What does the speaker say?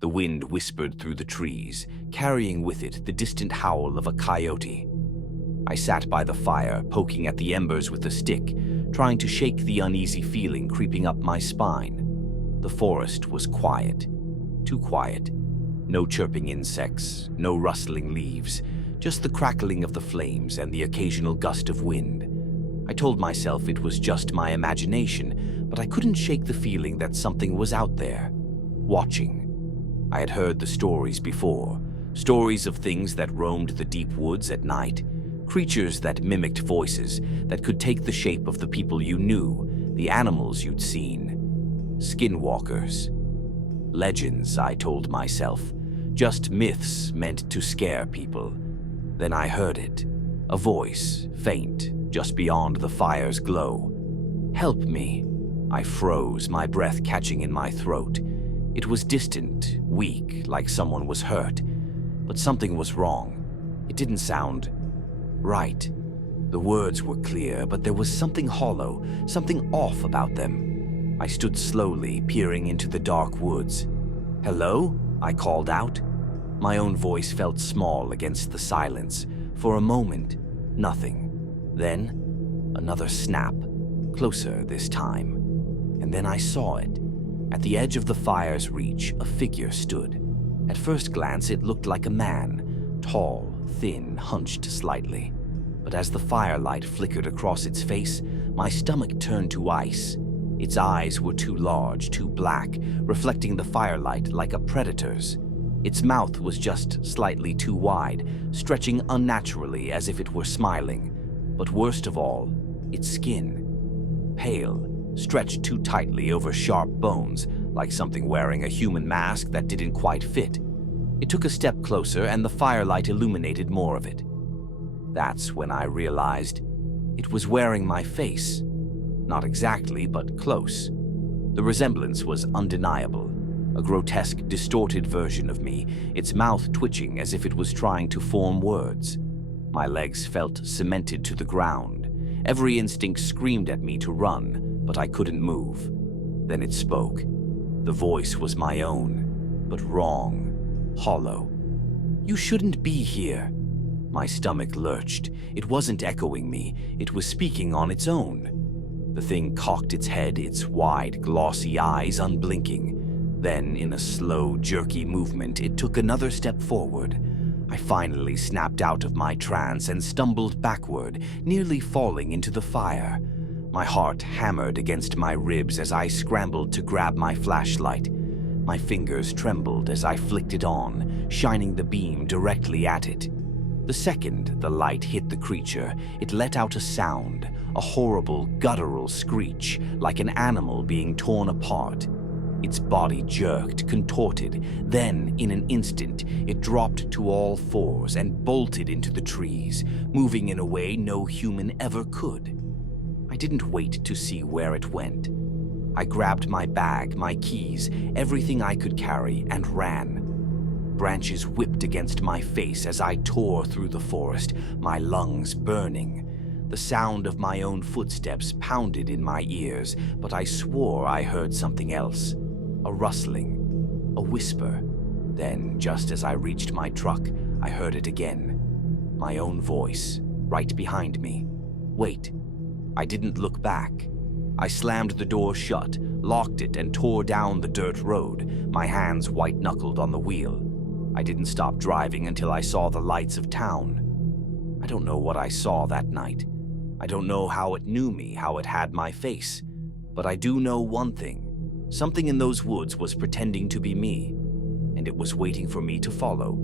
The wind whispered through the trees, carrying with it the distant howl of a coyote. I sat by the fire, poking at the embers with a stick, trying to shake the uneasy feeling creeping up my spine. The forest was quiet, too quiet. No chirping insects, no rustling leaves, just the crackling of the flames and the occasional gust of wind. I told myself it was just my imagination, but I couldn't shake the feeling that something was out there, watching. I had heard the stories before, stories of things that roamed the deep woods at night, creatures that mimicked voices, that could take the shape of the people you knew, the animals you'd seen. Skinwalkers. Legends, I told myself, just myths meant to scare people. Then I heard it, a voice, faint, just beyond the fire's glow. "Help me." I froze, my breath catching in my throat. It was distant, weak, like someone was hurt. But something was wrong. It didn't sound right. The words were clear, but there was something hollow, something off about them. I stood slowly, peering into the dark woods. "Hello?" I called out. My own voice felt small against the silence. For a moment, nothing. Then, another snap, closer this time. And then I saw it. At the edge of the fire's reach, a figure stood. At first glance, it looked like a man, tall, thin, hunched slightly. But as the firelight flickered across its face, my stomach turned to ice. Its eyes were too large, too black, reflecting the firelight like a predator's. Its mouth was just slightly too wide, stretching unnaturally as if it were smiling. But worst of all, its skin. Pale, stretched too tightly over sharp bones, like something wearing a human mask that didn't quite fit. It took a step closer, and the firelight illuminated more of it. That's when I realized it was wearing my face. Not exactly, but close. The resemblance was undeniable. A grotesque, distorted version of me, its mouth twitching as if it was trying to form words. My legs felt cemented to the ground. Every instinct screamed at me to run, but I couldn't move. Then it spoke. The voice was my own, but wrong, hollow. "You shouldn't be here." My stomach lurched. It wasn't echoing me, it was speaking on its own. The thing cocked its head, its wide, glossy eyes unblinking. Then, in a slow, jerky movement, it took another step forward. I finally snapped out of my trance and stumbled backward, nearly falling into the fire. My heart hammered against my ribs as I scrambled to grab my flashlight. My fingers trembled as I flicked it on, shining the beam directly at it. The second the light hit the creature, it let out a sound, a horrible, guttural screech, like an animal being torn apart. Its body jerked, contorted. Then, in an instant, it dropped to all fours and bolted into the trees, moving in a way no human ever could. I didn't wait to see where it went. I grabbed my bag, my keys, everything I could carry, and ran. Branches whipped against my face as I tore through the forest, my lungs burning. The sound of my own footsteps pounded in my ears, but I swore I heard something else. A rustling, a whisper. Then, just as I reached my truck, I heard it again. My own voice, right behind me. "Wait." I didn't look back. I slammed the door shut, locked it, and tore down the dirt road, my hands white-knuckled on the wheel. I didn't stop driving until I saw the lights of town. I don't know what I saw that night. I don't know how it knew me, how it had my face. But I do know one thing. Something in those woods was pretending to be me, and it was waiting for me to follow.